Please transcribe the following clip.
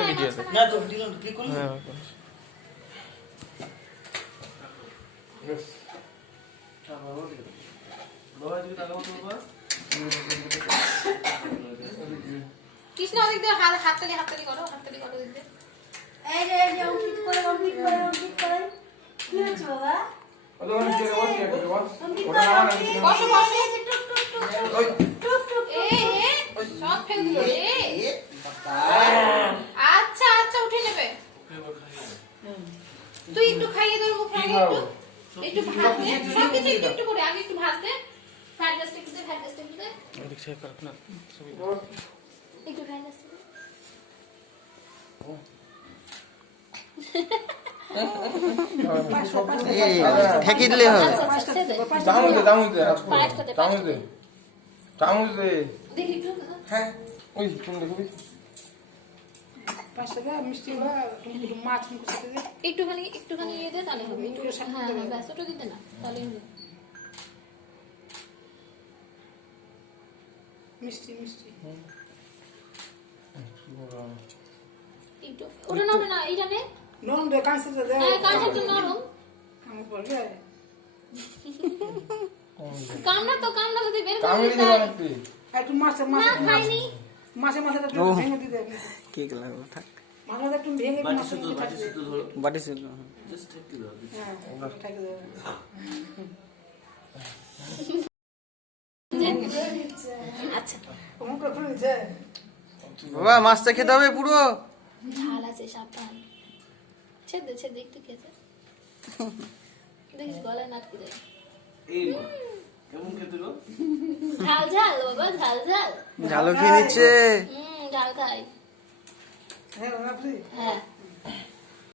আজকে ভিডিওতে না তো দিলাম ক্লিক করুন। হ্যাঁ কৃষ্ণ ওদিক দিয়ে হাততালি করো দিক দিয়ে। এই যে অঙ্কিত করে কি হচ্ছে বাবা? বসো সব ফেলে দিল রে। আচ্ছা উঠে নেবে। তুই একটু খাইয়ে দে মুখ আগে একটু ভাত দে সবকিছু একটু করে আগে একটু ভাত দে। ফ্রাইড রাইস একটু দে ওদিক চেক কর না একটু ফ্রাইড রাইস ঠেকি দিলে হবে দেখি একটু হ্যাঁ ওই তুমি দেখবি একটুখানি ইয়ে দে তাহলে হবে হ্যাঁ ব্যাস ওটা দিতে না তাহলে হবে মিষ্টি একটু ওটা নরম না এইটা নে নরম দে কাঁচা দে হ্যাঁ কাঁচাটা নরম আমি বলবি কামনা যদি বের করে কামড়ে দিতে দিবা নাকি একটু মাছে না খাইনি মাছে একটু ভেঙে দিতে কেক লাগবে থাক মাছে একটু ভেঙে বাটি শুদ্ধ ধরো বাটি শুদ্ধ জাস্ট একটু দাও হ্যাঁ ঠাকে দেবে আচ্ছা মুখ খুলে দে বাবা মাছটা খেতে হবে পুরো ঝাল আছে সাবধান ছেদে একটু খেতে দেখিস গলায় নাটকে দেয় এই কেমন খেতে গো ঝাল বাবা ঝাল ঝালও খেয়ে নিচ্ছে ঝাল খাই হ্যাঁ না ফ্রি হ্যাঁ